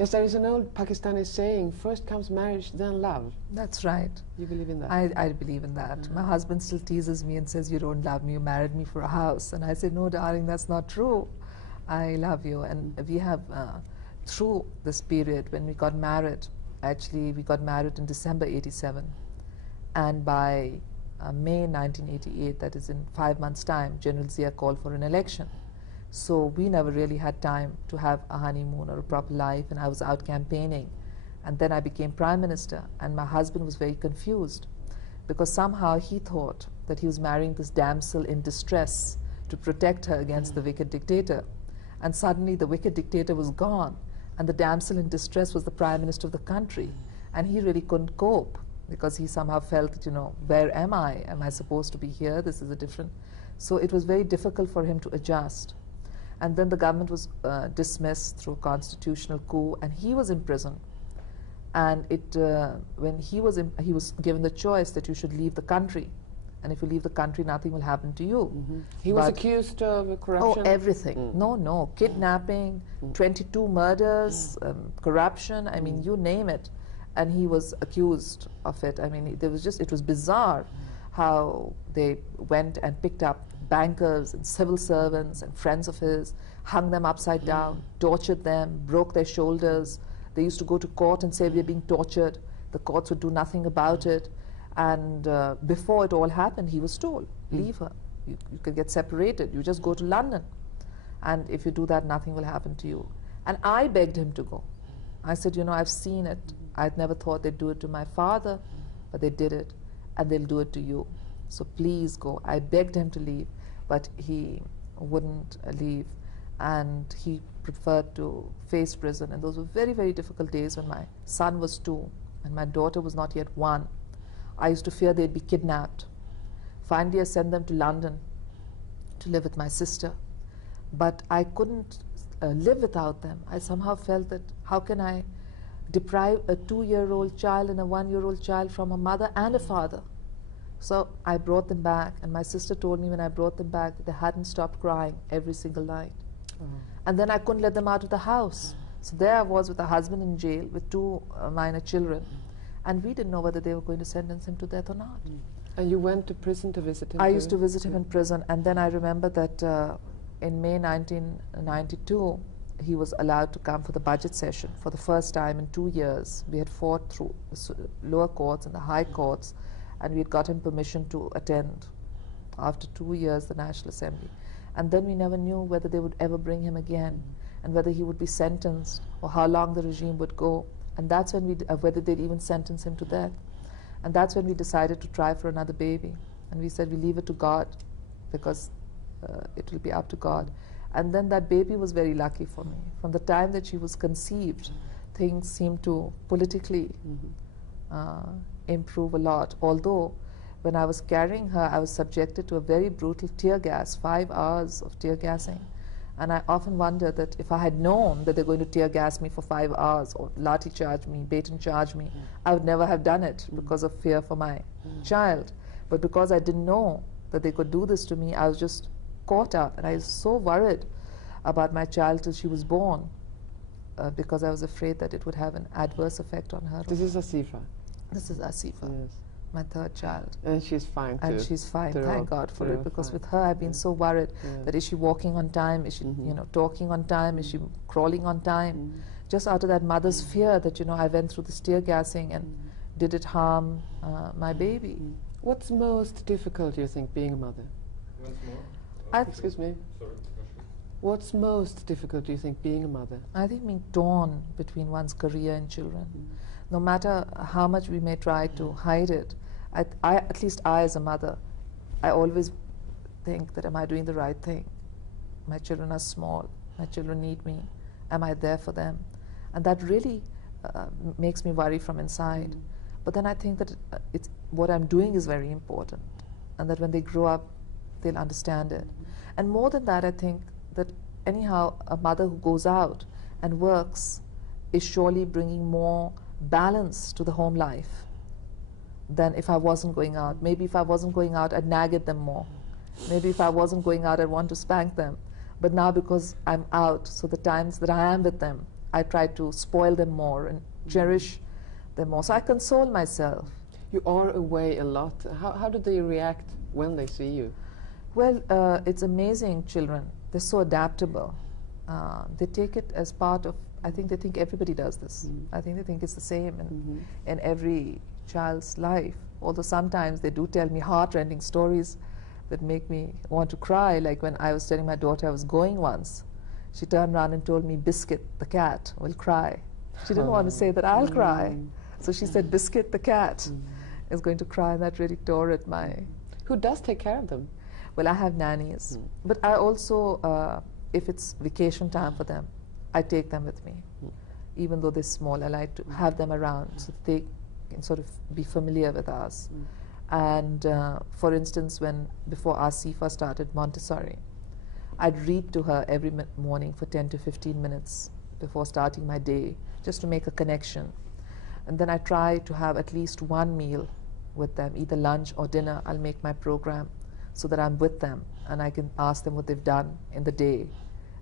Yes, there is an old Pakistani saying, first comes marriage, then love. That's right. You believe in that? I believe in that. My husband still teases me and says, you don't love me, you married me for a house. And I say, no, darling, that's not true. I love you. And we have, through this period when we got married, actually we got married in December 87. And by May 1988, that is in 5 months' time, General Zia called for an election. So we never really had time to have a honeymoon or a proper life, and I was out campaigning. And then I became Prime Minister, and my husband was very confused because somehow he thought that he was marrying this damsel in distress to protect her against the wicked dictator. And suddenly the wicked dictator was gone, and the damsel in distress was the Prime Minister of the country. And he really couldn't cope because he somehow felt that, you know, where am I? Am I supposed to be here? This is a different... So it was very difficult for him to adjust. And then the government was dismissed through a constitutional coup, and he was in prison. And when he was given the choice that you should leave the country, and if you leave the country, nothing will happen to you. He was accused of corruption? Oh, everything. No, kidnapping, 22 murders, corruption, I mean, you name it. And he was accused of it. I mean, it was bizarre how they went and picked up bankers and civil servants and friends of his, hung them upside down, tortured them, broke their shoulders. They used to go to court and say, we are being tortured. The courts would do nothing about it. And before it all happened, he was told, leave her. You could get separated. You just go to London. And if you do that, nothing will happen to you. And I begged him to go. I said, you know, I've seen it. I'd never thought they'd do it to my father, but they did it. And they'll do it to you. So please go. I begged him to leave, but he wouldn't leave, and he preferred to face prison. And those were very, very difficult days when my son was 2 and my daughter was not yet 1. I used to fear they'd be kidnapped. Finally, I sent them to London to live with my sister, but I couldn't live without them. I somehow felt that how can I deprive a 2-year-old child and a 1-year-old child from a mother and a father? So I brought them back, and my sister told me when I brought them back that they hadn't stopped crying every single night. And then I couldn't let them out of the house. So there I was with a husband in jail with 2 minor children, and we didn't know whether they were going to sentence him to death or not. And you went to prison to visit him? I used to visit him in prison, and then I remember that in May 1992, he was allowed to come for the budget session for the first time in 2 years. We had fought through the lower courts and the high courts, and we had got him permission to attend after 2 years the National Assembly. And then we never knew whether they would ever bring him again, and whether he would be sentenced, or how long the regime would go. And that's when whether they'd even sentence him to death. And that's when we decided to try for another baby. And we said we leave it to God, because it will be up to God. And then that baby was very lucky for me. From the time that she was conceived, things seemed to politically improve a lot. Although, when I was carrying her, I was subjected to a very brutal tear gas, 5 hours of tear gassing. And I often wonder that if I had known that they're going to tear gas me for 5 hours, or lathi charge me, baton charge me, I would never have done it because of fear for my child. But because I didn't know that they could do this to me, I was just caught up, and I was so worried about my child till she was born, because I was afraid that it would have an adverse effect on her. This is Asifa? This is Asifa, yes. My 3rd child. And she's fine too. And she's fine, thank God for it, because with her I've been so worried that is she walking on time, is she talking on time, is she crawling on time? Just out of that mother's fear that, I went through this tear gassing and did it harm my baby. What's most difficult, you think, being a mother? Once more. Excuse me? Sorry. What's most difficult, do you think, being a mother? I think being torn between one's career and children. No matter how much we may try to hide it, at least I as a mother, I always think that am I doing the right thing? My children are small, my children need me, am I there for them? And that really makes me worry from inside. But then I think that what I'm doing is very important, and that when they grow up, they'll understand it. And more than that, I think that anyhow, a mother who goes out and works is surely bringing more balance to the home life than if I wasn't going out. Maybe if I wasn't going out, I'd nag at them more. Maybe if I wasn't going out, I'd want to spank them. But now because I'm out, so the times that I am with them I try to spoil them more and cherish them more. So I console myself. You are away a lot. How do they react when they see you? Well, it's amazing, children. They're so adaptable. They take it as part of, I think they think everybody does this. I think they think it's the same in every child's life. Although sometimes they do tell me heart-rending stories that make me want to cry. Like when I was telling my daughter I was going once, she turned around and told me Biscuit, the cat, will cry. She didn't want to say that I'll cry. So she said Biscuit, the cat, is going to cry, and that really tore at my... Who does take care of them? Well, I have nannies. But I also, if it's vacation time for them, I take them with me. Even though they're small, I like to have them around so that they can sort of be familiar with us. And for instance, before Asifa started Montessori, I'd read to her every morning for 10 to 15 minutes before starting my day, just to make a connection. And then I try to have at least one meal with them, either lunch or dinner. I'll make my program so that I'm with them and I can ask them what they've done in the day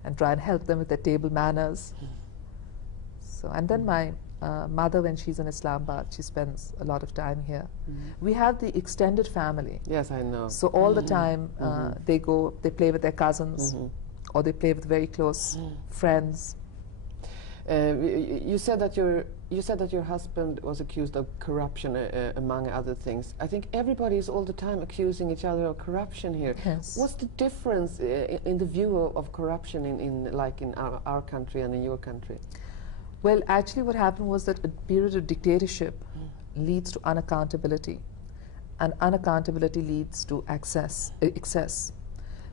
and try and help them with their table manners. So, and then my mother, when she's in Islamabad, she spends a lot of time here. We have the extended family. Yes, I know. So all the time they play with their cousins or they play with very close friends. You said that your husband was accused of corruption, among other things. I think everybody is all the time accusing each other of corruption here. Yes. What's the difference in the view of corruption in our country and in your country? Well, actually what happened was that a period of dictatorship leads to unaccountability, and unaccountability leads to excess.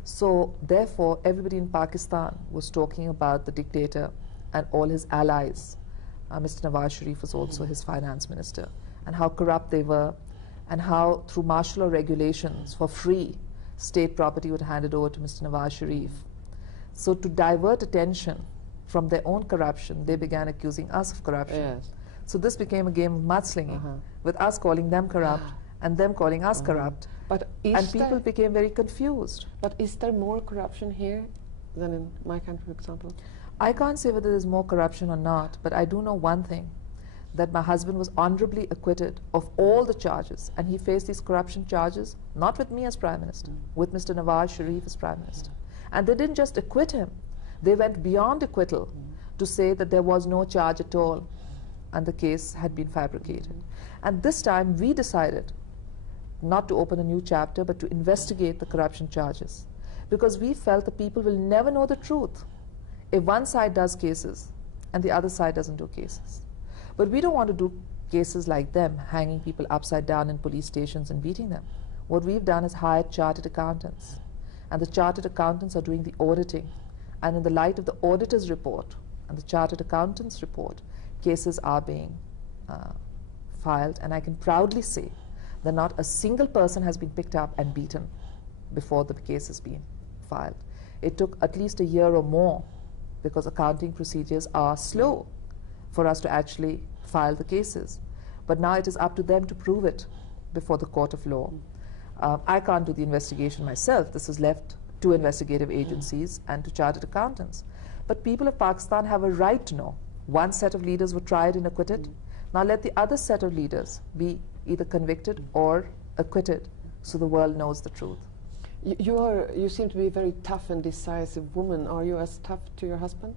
So therefore everybody in Pakistan was talking about the dictator and all his allies. Mr. Nawaz Sharif was also his finance minister, and how corrupt they were, and how through martial law regulations for free state property was handed over to Mr. Nawaz Sharif. So to divert attention from their own corruption, they began accusing us of corruption. Yes. So this became a game of mudslinging, with us calling them corrupt and them calling us corrupt. But and people became very confused. But is there more corruption here than in my country, for example? I can't say whether there's more corruption or not, but I do know one thing, that my husband was honorably acquitted of all the charges, and he faced these corruption charges not with me as Prime Minister, with Mr. Nawaz Sharif as Prime Minister. And they didn't just acquit him, they went beyond acquittal to say that there was no charge at all and the case had been fabricated. And this time we decided not to open a new chapter but to investigate the corruption charges, because we felt the people will never know the truth if one side does cases and the other side doesn't do cases. But we don't want to do cases like them, hanging people upside down in police stations and beating them. What we've done is hired chartered accountants, and the chartered accountants are doing the auditing. And in the light of the auditor's report and the chartered accountant's report, cases are being filed, and I can proudly say that not a single person has been picked up and beaten before the case has been filed. It took at least a year or more, because accounting procedures are slow for us to actually file the cases. But now it is up to them to prove it before the court of law. I can't do the investigation myself. This is left to investigative agencies and to chartered accountants. But people of Pakistan have a right to know. One set of leaders were tried and acquitted. Now let the other set of leaders be either convicted or acquitted, so the world knows the truth. You seem to be a very tough and decisive woman. Are you as tough to your husband?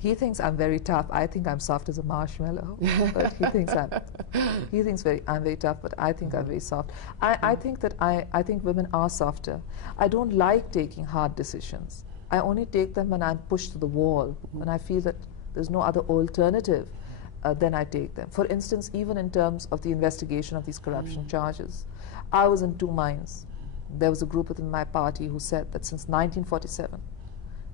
He thinks I'm very tough. I think I'm soft as a marshmallow. But he thinks I'm very tough, but I think I'm very soft. I think women are softer. I don't like taking hard decisions. I only take them when I'm pushed to the wall, when I feel that there's no other alternative, then I take them. For instance, even in terms of the investigation of these corruption charges, I was in two minds. There was a group within my party who said that since 1947,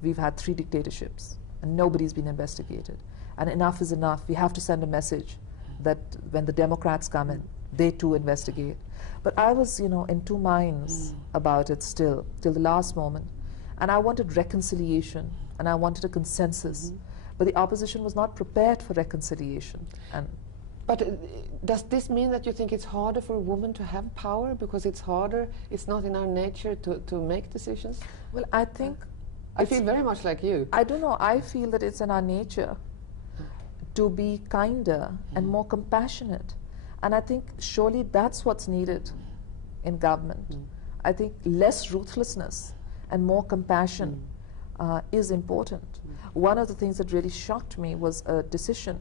we've had 3 dictatorships and nobody's been investigated. And enough is enough. We have to send a message that when the Democrats come in, they too investigate. But I was, in two minds about it still, till the last moment. And I wanted reconciliation, and I wanted a consensus. But the opposition was not prepared for reconciliation. But does this mean that you think it's harder for a woman to have power because it's harder, it's not in our nature to make decisions? Well, I think... I feel very much like you. I don't know, I feel that it's in our nature to be kinder and more compassionate. And I think surely that's what's needed in government. I think less ruthlessness and more compassion is important. One of the things that really shocked me was a decision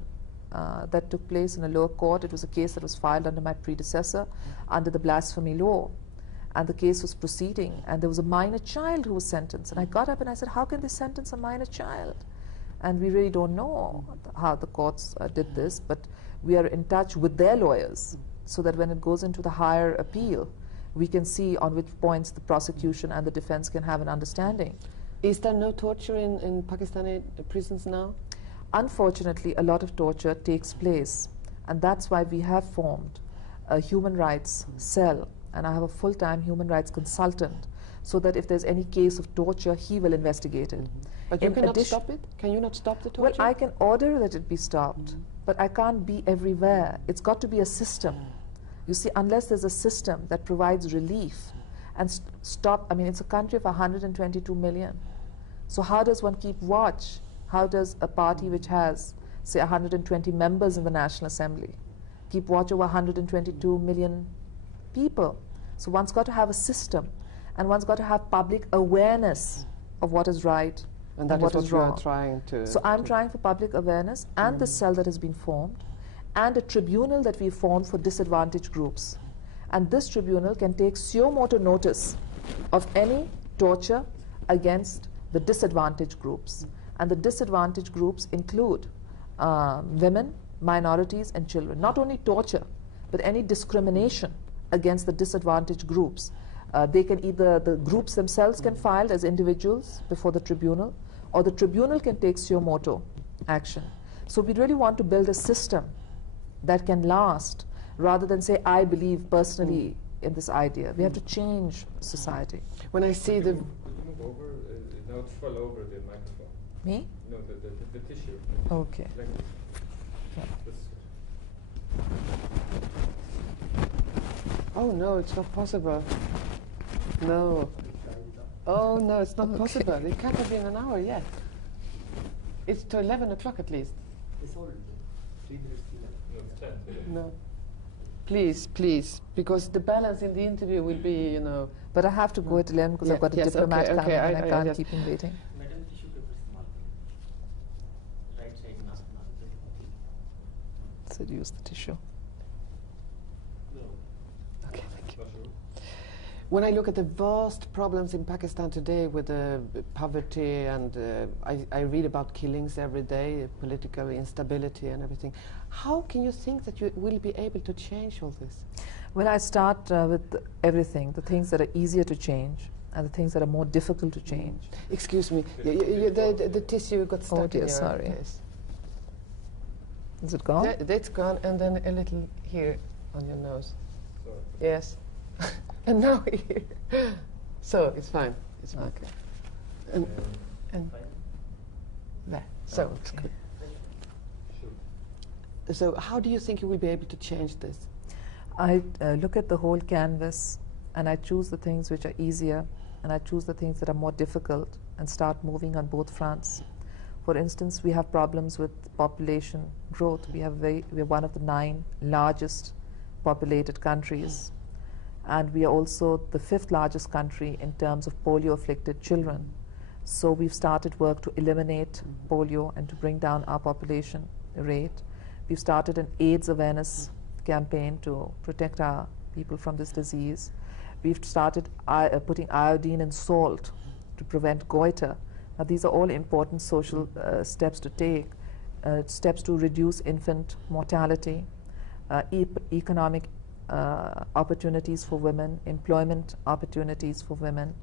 that took place in a lower court. It was a case that was filed under my predecessor under the blasphemy law. And the case was proceeding, and there was a minor child who was sentenced. And I got up and I said, how can they sentence a minor child? And we really don't know how the courts did this, but we are in touch with their lawyers so that when it goes into the higher appeal, we can see on which points the prosecution and the defense can have an understanding. Is there no torture in Pakistani prisons now? Unfortunately, a lot of torture takes place, and that's why we have formed a human rights cell, and I have a full-time human rights consultant, so that if there's any case of torture, he will investigate it. But you cannot stop it? Can you not stop the torture? Well, I can order that it be stopped, but I can't be everywhere. It's got to be a system. You see, unless there's a system that provides relief and I mean, it's a country of 122 million. So how does one keep watch? How does a party which has, say, 120 members in the National Assembly keep watch over 122 million people? So one's got to have a system, and one's got to have public awareness of what is right and that what is is what wrong. you are trying to... So I'm trying for public awareness and the cell that has been formed, and a tribunal that we formed for disadvantaged groups. And this tribunal can take suo motu notice of any torture against the disadvantaged groups. And the disadvantaged groups include women, minorities, and children. Not only torture, but any discrimination against the disadvantaged groups. They can either, the groups themselves can file as individuals before the tribunal, or the tribunal can take suo motu action. So we really want to build a system that can last, rather than say, I believe personally in this idea. We have to change society. When I see the... Could you move over? No, it's fall over the microphone. Me? No, the tissue. Okay. Like this. Yeah. Oh no, it's not possible. No. Oh no, it's not possible. It can't have been an hour yet. It's to 11 o'clock at least. It's all 3 minutes to 11. No, it's 10. No. Please, please, because the balance in the interview will be, you know... But I have to go at 11 because I've got a Yes, diplomat okay, coming, and I can't yes. keep him waiting. Madam, tissue paper small. Right side, not. So use the tissue. No. Okay, thank you. Not sure. When I look at the vast problems in Pakistan today with poverty and I read about killings every day, political instability and everything, how can you think that you will be able to change all this? Well, I start with everything, the things that are easier to change and the things that are more difficult to change. Excuse me, the tissue got stuck Oh dear, in your sorry. face. Is it gone? That's gone, and then a little here on your nose. Sorry. Yes. And now here. So it's fine. It's fine. Okay. And there. So it's good. Shoot. So how do you think you will be able to change this? I look at the whole canvas, and I choose the things which are easier, and I choose the things that are more difficult, and start moving on both fronts. For instance, we have problems with population growth. We are one of the 9 largest populated countries, and we are also the 5th largest country in terms of polio-afflicted children. So we've started work to eliminate polio and to bring down our population rate. We've started an AIDS awareness campaign to protect our people from this disease. We've started putting iodine in salt to prevent goiter. Now, these are all important social steps to take, steps to reduce infant mortality, economic opportunities for women, employment opportunities for women.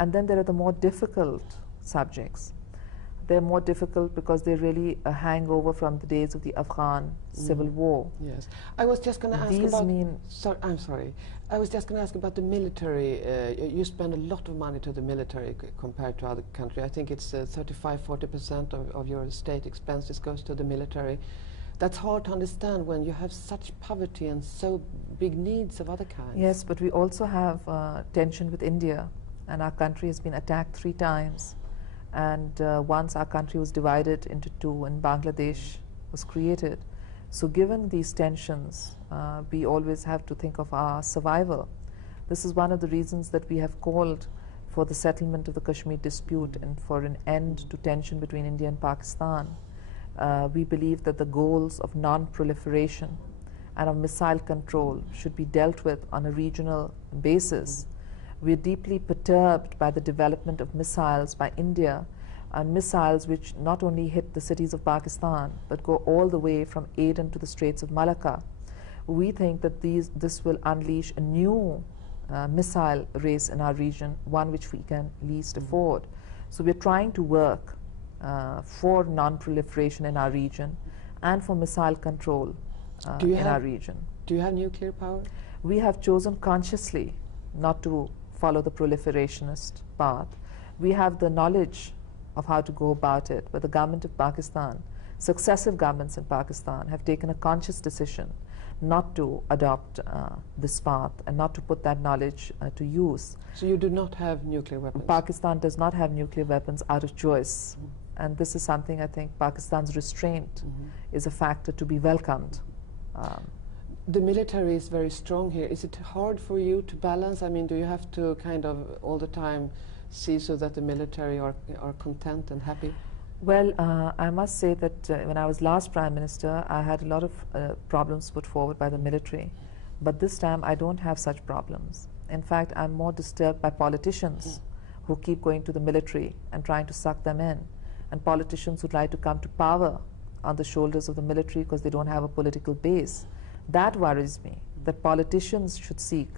And then there are the more difficult subjects. They're more difficult because they're really a hangover from the days of the Afghan civil war. Yes. I was just going to ask These about... mean... I'm sorry. I was just going to ask about the military. You spend a lot of money to the military compared to other countries. I think it's 35–40% of your state expenses goes to the military. That's hard to understand when you have such poverty and so big needs of other kinds. Yes, but we also have tension with India, and our country has been attacked 3 times. And once our country was divided into 2, and Bangladesh was created. So given these tensions, we always have to think of our survival. This is one of the reasons that we have called for the settlement of the Kashmir dispute and for an end to tension between India and Pakistan. We believe that the goals of non-proliferation and of missile control should be dealt with on a regional basis. We are deeply perturbed by the development of missiles by India, and missiles which not only hit the cities of Pakistan but go all the way from Aden to the Straits of Malacca. We think that this will unleash a new missile race in our region, one which we can least afford. So we're trying to work for non-proliferation in our region and for missile control in our region. Do you have nuclear power? We have chosen consciously not to follow the proliferationist path. We have the knowledge of how to go about it, but the government of Pakistan, successive governments in Pakistan, have taken a conscious decision not to adopt this path and not to put that knowledge to use. So you do not have nuclear weapons? Pakistan does not have nuclear weapons out of choice. And this is something I think Pakistan's restraint is a factor to be welcomed. The military is very strong here. Is it hard for you to balance? I mean, do you have to kind of all the time see so that the military are content and happy? Well, I must say that when I was last Prime Minister, I had a lot of problems put forward by the military. But this time, I don't have such problems. In fact, I'm more disturbed by politicians who keep going to the military and trying to suck them in. And politicians who'd like to come to power on the shoulders of the military because they don't have a political base. That worries me, that politicians should seek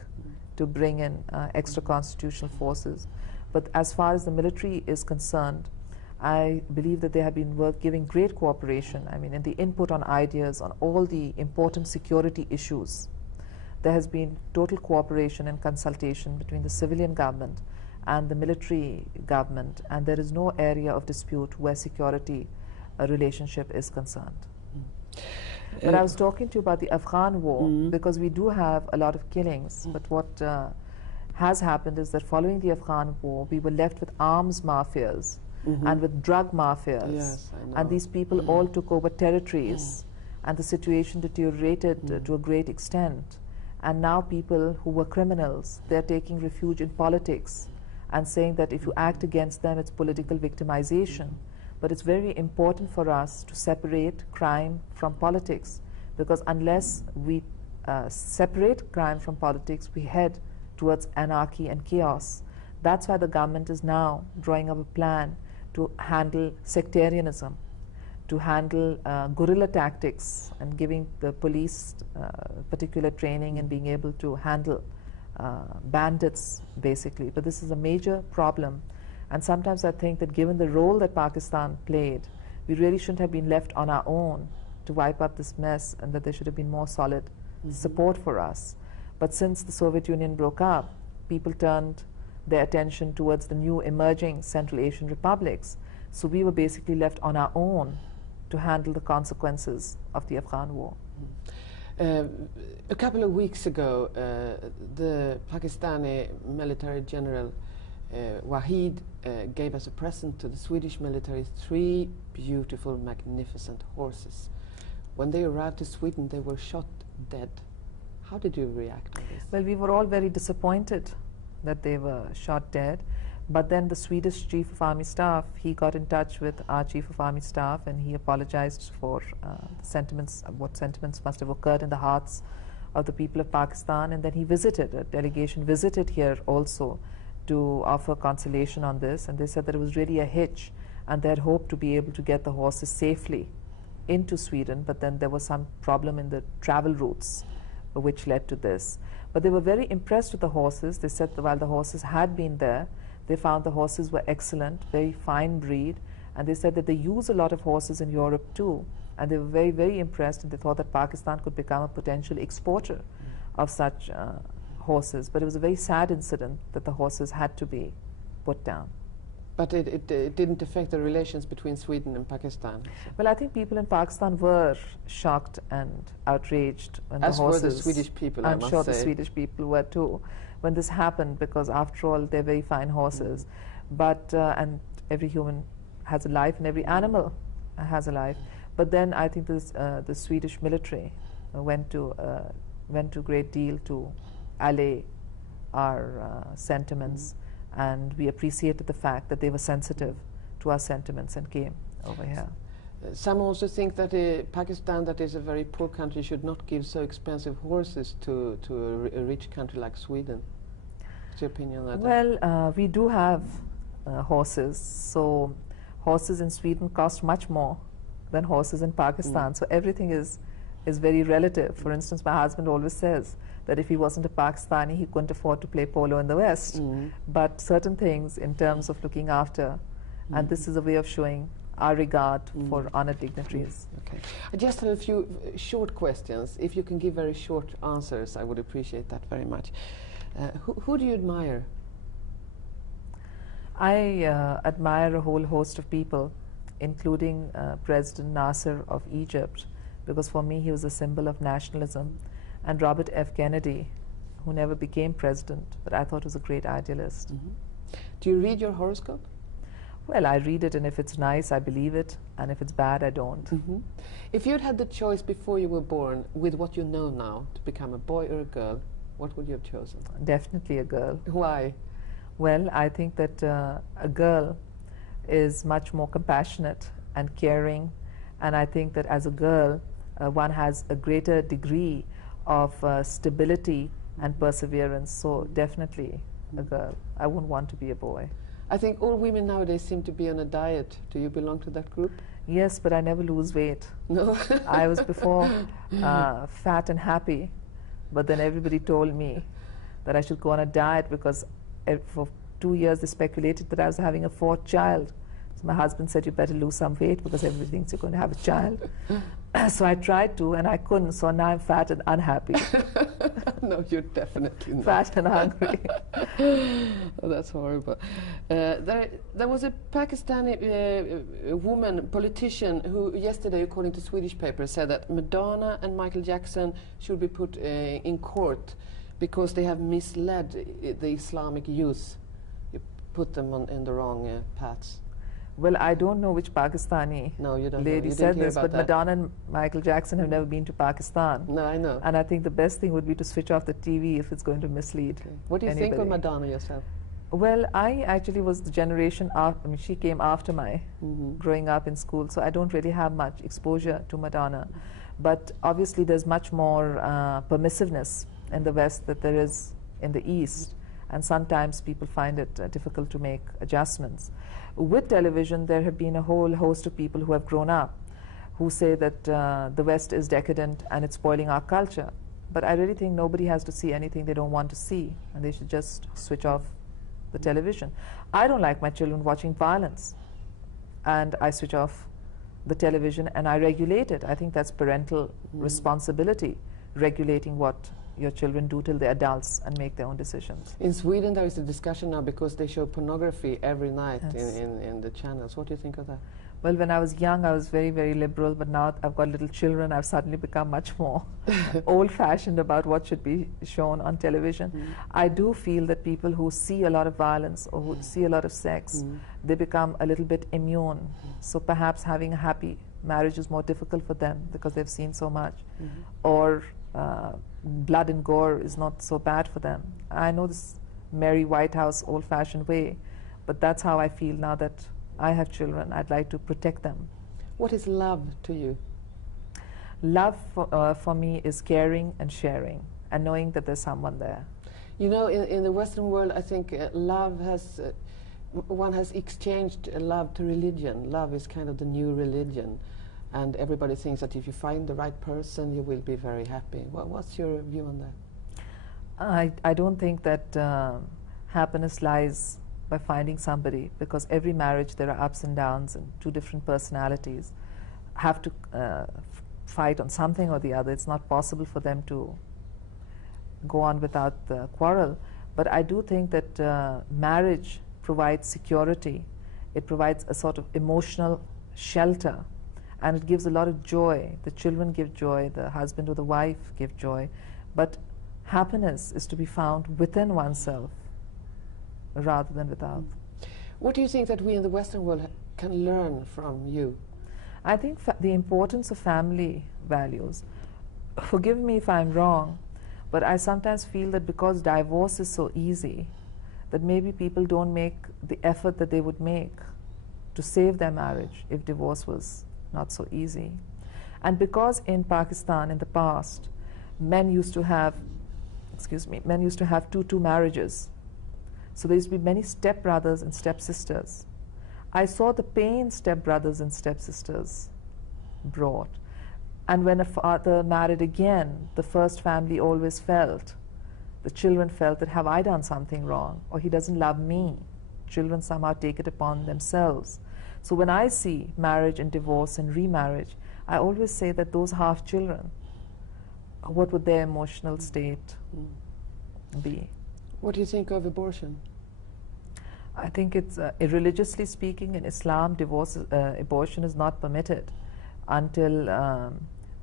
to bring in extra constitutional forces. But as far as the military is concerned, I believe that they have been giving great cooperation. I mean, in the input on ideas on all the important security issues, there has been total cooperation and consultation between the civilian government and the military government, and there is no area of dispute where security relationship is concerned. But I was talking to you about the Afghan war because we do have a lot of killings, but what has happened is that following the Afghan war, we were left with arms mafias and with drug mafias. Yes, I know. And these people all took over territories, and the situation deteriorated to a great extent. And now people who were criminals, they're taking refuge in politics and saying that if you act against them, it's political victimization. But it's very important for us to separate crime from politics, because unless we separate crime from politics, we head towards anarchy and chaos. That's why the government is now drawing up a plan to handle sectarianism, to handle guerrilla tactics, and giving the police particular training and being able to handle bandits, basically. But this is a major problem. And sometimes I think that given the role that Pakistan played, we really shouldn't have been left on our own to wipe up this mess, and that there should have been more solid support for us. But since the Soviet Union broke up, people turned their attention towards the new emerging Central Asian republics. So we were basically left on our own to handle the consequences of the Afghan war. A couple of weeks ago, the Pakistani military general Wahid gave as a present to the Swedish military 3 beautiful, magnificent horses. When they arrived to Sweden, they were shot dead. How did you react to this? Well, we were all very disappointed that they were shot dead. But then the Swedish Chief of Army Staff, he got in touch with our Chief of Army Staff, and he apologized for what sentiments must have occurred in the hearts of the people of Pakistan. And then he visited, a delegation visited here also to offer consolation on this. And they said that it was really a hitch, and they had hoped to be able to get the horses safely into Sweden, but then there was some problem in the travel routes which led to this. But they were very impressed with the horses. They said that while the horses had been there, they found the horses were excellent, very fine breed, and they said that they use a lot of horses in Europe too, and they were very, very impressed, and they thought that Pakistan could become a potential exporter of such horses. But it was a very sad incident that the horses had to be put down. But it didn't affect the relations between Sweden and Pakistan? Well, I think people in Pakistan were shocked and outraged when the horses... As were the Swedish people, I must say. I'm sure the Swedish people were too, when this happened, because after all, they're very fine horses. But, and every human has a life, and every animal has a life. But then I think the Swedish military went to great deal to allay our sentiments, and we appreciated the fact that they were sensitive to our sentiments and came over here. Some also think that Pakistan, that is a very poor country, should not give so expensive horses to a rich country like Sweden. What's your opinion on that? Well, we do have horses, so horses in Sweden cost much more than horses in Pakistan. So everything is very relative. For instance, my husband always says that if he wasn't a Pakistani, he couldn't afford to play polo in the West. But certain things in terms of looking after, and this is a way of showing our regard for honored dignitaries. Okay. I just have a few short questions. If you can give very short answers, I would appreciate that very much. Who do you admire? I admire a whole host of people, including President Nasser of Egypt, because for me he was a symbol of nationalism, and Robert F. Kennedy, who never became president, but I thought was a great idealist. Do you read your horoscope? Well, I read it, and if it's nice, I believe it, and if it's bad, I don't. If you'd had the choice before you were born, with what you know now, to become a boy or a girl, what would you have chosen? Definitely a girl. Why? Well, I think that a girl is much more compassionate and caring, and I think that as a girl, one has a greater degree of stability and perseverance, so definitely a girl. I wouldn't want to be a boy. I think all women nowadays seem to be on a diet. Do you belong to that group? Yes, but I never lose weight. No? I was before fat and happy, but then everybody told me that I should go on a diet because for 2 years they speculated that I was having a 4th child. So my husband said, you better lose some weight because everybody thinks you're going to have a child. So I tried to, and I couldn't, so now I'm fat and unhappy. No, you're definitely not. Fat and hungry. Oh, that's horrible. There was a Pakistani woman, politician, who yesterday, according to Swedish papers, said that Madonna and Michael Jackson should be put in court because they have misled the Islamic youth. You put them in the wrong paths. Well, I don't know which Pakistani lady said this, but Madonna and Michael Jackson have never been to Pakistan. No, I know. And I think the best thing would be to switch off the TV if it's going to mislead What do you anybody. think of Madonna yourself? Well, I actually was the generation after, I mean, she came after my growing up in school, so I don't really have much exposure to Madonna. But obviously there's much more permissiveness in the West that there is in the East, and sometimes people find it difficult to make adjustments. With television, there have been a whole host of people who have grown up who say that the West is decadent and it's spoiling our culture. But I really think nobody has to see anything they don't want to see, and they should just switch off the television. I don't like my children watching violence, and I switch off the television and I regulate it. I think that's parental responsibility, regulating what your children do till they're adults and make their own decisions. In Sweden there is a discussion now because they show pornography every night in the channels. What do you think of that? Well, when I was young I was very, very liberal, but now I've got little children, I've suddenly become much more old-fashioned about what should be shown on television. I do feel that people who see a lot of violence or who see a lot of sex, they become a little bit immune. So perhaps having a happy marriage is more difficult for them because they've seen so much. Or blood and gore is not so bad for them. I know this Mary Whitehouse old-fashioned way, but that's how I feel now that I have children. I'd like to protect them. What is love to you? Love for me is caring and sharing and knowing that there's someone there. You know, in the Western world, I think love has, one has exchanged love to religion. Love is kind of the new religion. And everybody thinks that if you find the right person, you will be very happy. Well, what's your view on that? I don't think that happiness lies by finding somebody, because every marriage there are ups and downs, and two different personalities have to fight on something or the other. It's not possible for them to go on without the quarrel. But I do think that marriage provides security. It provides a sort of emotional shelter, and it gives a lot of joy. The children give joy, the husband or the wife give joy, but happiness is to be found within oneself rather than without. What do you think that we in the Western world can learn from you? I think the importance of family values, forgive me if I'm wrong, but I sometimes feel that because divorce is so easy, that maybe people don't make the effort that they would make to save their marriage if divorce was not so easy. And because in Pakistan in the past, men used to have two marriages. So there used to be many stepbrothers and stepsisters. I saw the pain stepbrothers and stepsisters brought. And when a father married again, the first family always felt, the children felt that have I done something wrong, or he doesn't love me. Children somehow take it upon themselves. So when I see marriage and divorce and remarriage, I always say that those half children, what would their emotional state be? What do you think of abortion? I think it's, religiously speaking, in Islam, abortion is not permitted until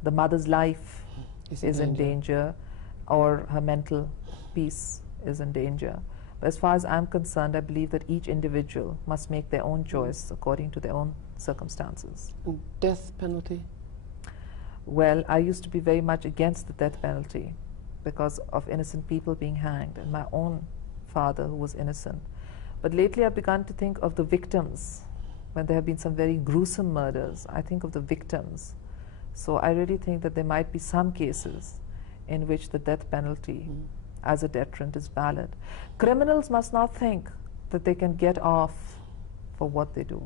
the mother's life is in danger or her mental peace is in danger. But as far as I'm concerned, I believe that each individual must make their own choice according to their own circumstances. Death penalty? Well, I used to be very much against the death penalty because of innocent people being hanged, and my own father who was innocent. But lately I've begun to think of the victims. When there have been some very gruesome murders, I think of the victims. So I really think that there might be some cases in which the death penalty as a deterrent is valid. Criminals must not think that they can get off for what they do.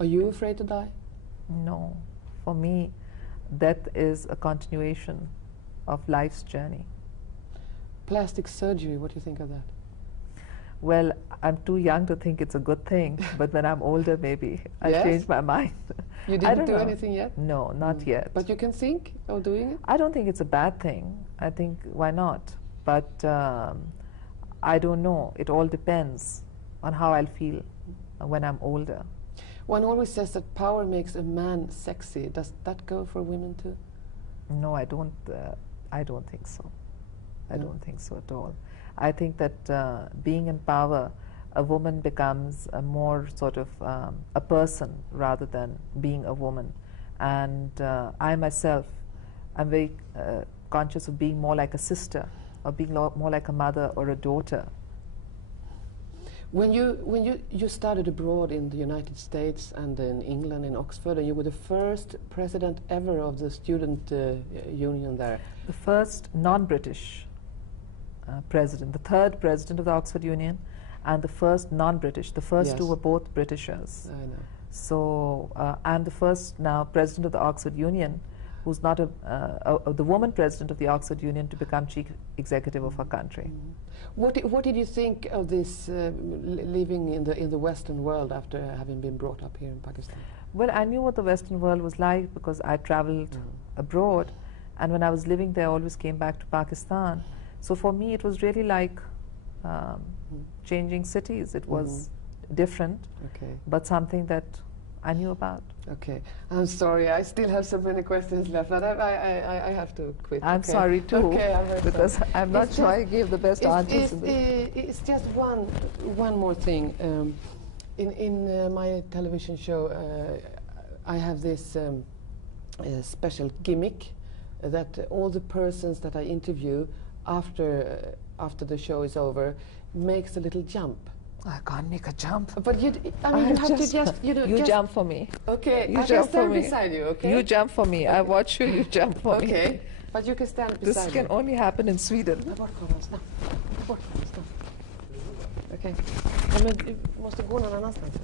Are you afraid to die? No. For me, death is a continuation of life's journey. Plastic surgery, what do you think of that? Well, I'm too young to think it's a good thing, but when I'm older, maybe I'll change my mind. You didn't do anything yet? No, not yet. But you can think of doing it? I don't think it's a bad thing. I think, why not? But I don't know. It all depends on how I'll feel when I'm older. One always says that power makes a man sexy. Does that go for women too? No, I don't think so. I don't think so at all. I think that being in power, a woman becomes a more sort of a person rather than being a woman. And I myself, I'm very conscious of being more like a sister or being more like a mother or a daughter. When you studied abroad in the United States and in England, in Oxford, and you were the first president ever of the student union there. The first non-British president, the third president of the Oxford Union, and the first non-British. The first two were both Britishers. I know. So I'm the first now president of the Oxford Union, who's not the woman president of the Oxford Union to become chief executive of her country. What did you think of this living in the Western world after having been brought up here in Pakistan? Well, I knew what the Western world was like because I traveled abroad, and when I was living there, I always came back to Pakistan. So for me, it was really like changing cities. It was different, but something that I knew about. Okay, I'm sorry. I still have so many questions left, but I have to quit. I'm sorry too, because I'm not sure I gave the best answers. It's just one more thing. In my television show, I have this special gimmick that all the persons that I interview after the show is over makes a little jump. I can't make a jump. But you have to just, you jump for me. Okay, you I jump can stand for me. beside you, okay? You jump for me. I watch you, you jump for me. Okay, but you can stand beside This can only happen in Sweden. Okay. Ja, men du måste gå någon annanstans.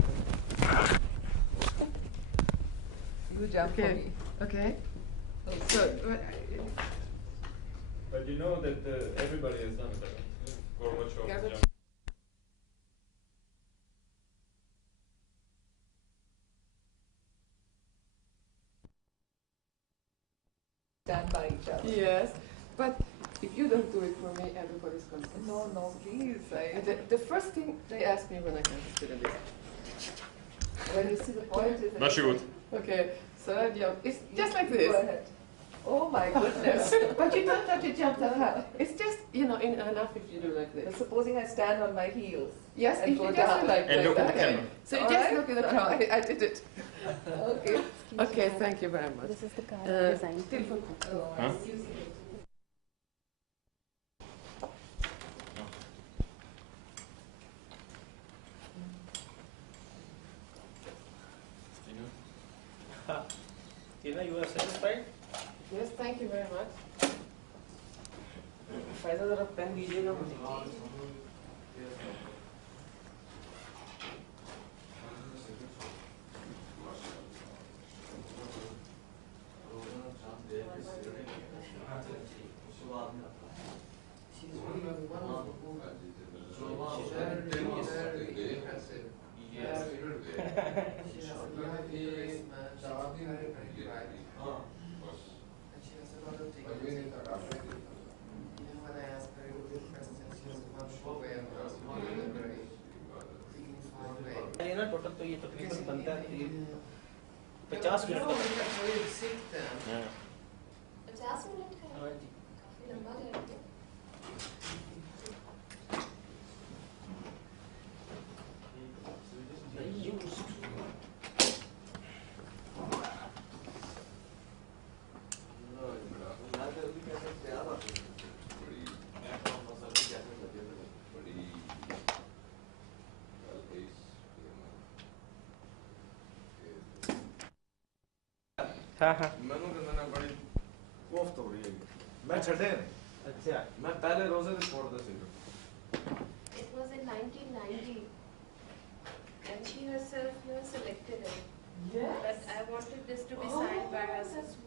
You jump for me. Okay. So, but you know that everybody has done that. Gorbachev jumped. Stand by each other. yes, but if you don't do it for me, everybody's going to. No, please. The first thing they ask me when I come to Sweden is, When you see the point is. Varsågod. okay, so I jump. It's just like this. Go ahead. Oh my goodness. But you don't have to jump that high. It's just, enough if you do like this. But supposing I stand on my heels. Yes, and if go you just down. do like And look at the that. camera. So you All just right. look at the camera. I did it. Okay. Okay, thank you very much. This is the card I designed. Huh? Tina, you are satisfied? Yes, thank you very much. Faizal ज़रा pen दीजिएगा मुझे. ये ना total तो ये तकरीबन बनता है 50 मिनट का. 50 मिनट का हाँ जी. काफी लंबा है. हाँ हाँ. मैंने कहना बड़ी कोफ्त हो रही है. मैं छठे अच्छा. मैं पहले रोजे से छोड़ दे cigarette. It was in 1990 and she herself selected it. Yes. But I wanted this to be signed by herself.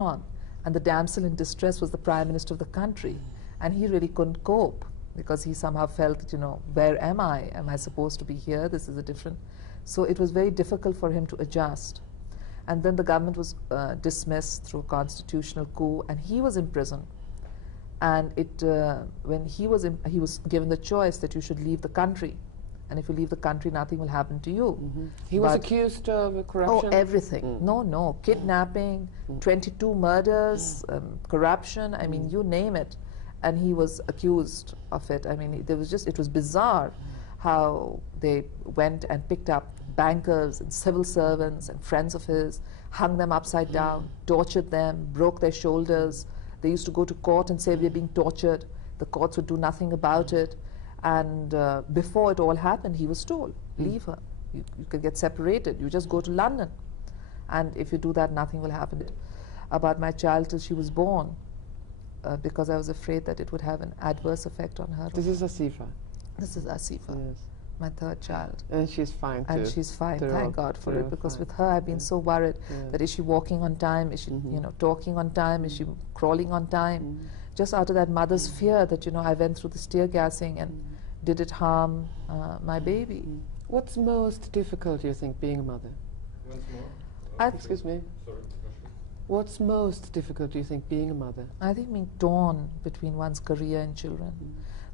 on. And the damsel in distress was the prime minister of the country. And he really couldn't cope because he somehow felt that, you know, where am I? Am I supposed to be here? This is a different... So it was very difficult for him to adjust. And then the government was dismissed through a constitutional coup, and he was in prison. And when he was given the choice that you should leave the country. And if you leave the country, nothing will happen to you. He was accused of corruption? Oh, everything. No, kidnapping, 22 murders, corruption, I mean, you name it. And he was accused of it. I mean, it was bizarre how they went and picked up bankers and civil servants and friends of his, hung them upside down, tortured them, broke their shoulders. They used to go to court and say, we're being tortured. The courts would do nothing about it. And before it all happened, he was told, leave her. You can get separated. You just go to London. And if you do that, nothing will happen. About my child till she was born, because I was afraid that it would have an adverse effect on her. This is Asifa? This is Asifa, yes. My third child. And she's fine too? And she's fine, thank God for it, because fine. with her I've been so worried that is she walking on time, is she you know, talking on time, is she crawling on time? Just out of that mother's fear that, you know, I went through this tear gassing and did it harm my baby? What's most difficult, you think, being a mother? Once more. Excuse me? Sorry. What's most difficult, do you think, being a mother? I think being torn between one's career and children.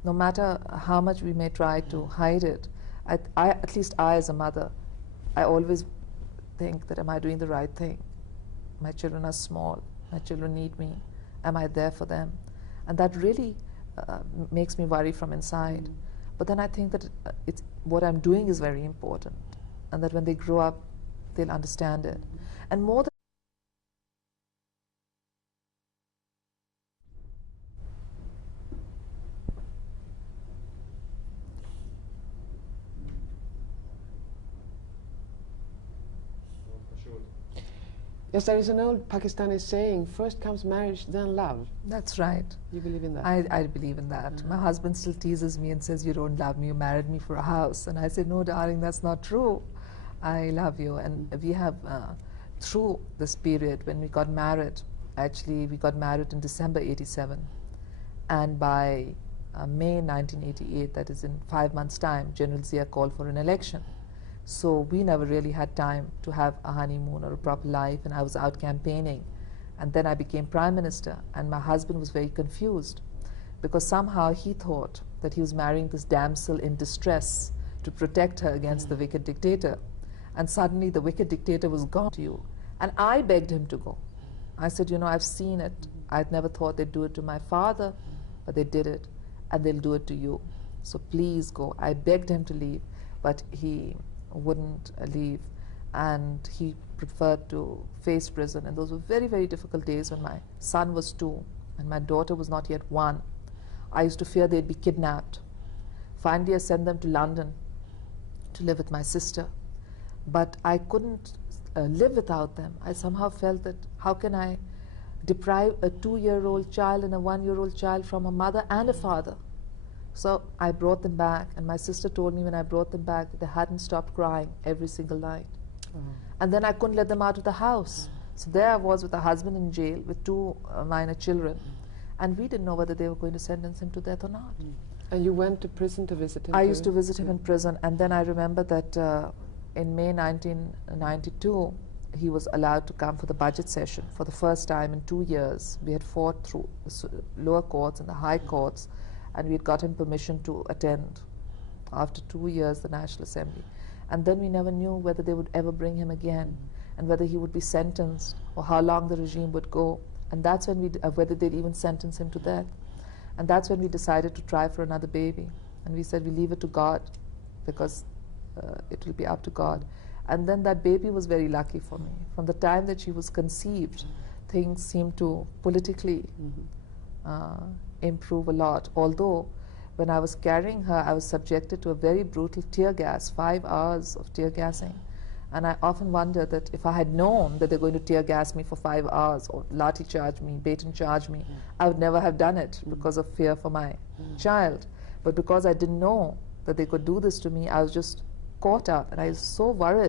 No matter how much we may try to hide it, at least I as a mother, I always think that am I doing the right thing? My children are small, my children need me, am I there for them? And that really makes me worry from inside. But then I think that what I'm doing is very important, and that when they grow up, they'll understand it. And more than Yes, there is an old Pakistani saying, first comes marriage, then love. That's right. You believe in that? I believe in that. My husband still teases me and says, you don't love me, you married me for a house. And I say, no, darling, that's not true. I love you. And we have, through this period when we got married, actually we got married in December '87. And by May 1988, that is in 5 months' time, General Zia called for an election. So we never really had time to have a honeymoon or a proper life, and I was out campaigning. And then I became Prime Minister, and my husband was very confused because somehow he thought that he was marrying this damsel in distress to protect her against the wicked dictator. And suddenly the wicked dictator was gone to you. And I begged him to go. I said, you know, I've seen it. I'd never thought they'd do it to my father, but they did it, and they'll do it to you. So please go. I begged him to leave, but he wouldn't leave, and he preferred to face prison. And those were very, very difficult days when my son was 2 and my daughter was not yet 1. I used to fear they'd be kidnapped. Finally, I sent them to London to live with my sister, but I couldn't live without them. I somehow felt that how can I deprive a 2-year-old child and a 1-year-old child from a mother and a father? So I brought them back, and my sister told me when I brought them back that they hadn't stopped crying every single night. And then I couldn't let them out of the house. So there I was with a husband in jail with 2 minor children, and we didn't know whether they were going to sentence him to death or not. And you went to prison to visit him? I used to visit him in prison, and then I remember that in May 1992, he was allowed to come for the budget session for the first time in 2 years. We had fought through the lower courts and the high courts, and we had gotten permission to attend after 2 years the National Assembly. And then we never knew whether they would ever bring him again, and whether he would be sentenced, or how long the regime would go. And that's when whether they'd even sentence him to death. And that's when we decided to try for another baby. And we said we leave it to God, because it will be up to God. And then that baby was very lucky for me. From the time that she was conceived, things seemed to politically improve a lot. Although when I was carrying her, I was subjected to a very brutal tear gas, 5 hours of tear gassing. And I often wonder that if I had known that they're going to tear gas me for 5 hours, or lathi charge me, baton charge me, I would never have done it because of fear for my child. But because I didn't know that they could do this to me, I was just caught up, and I was so worried.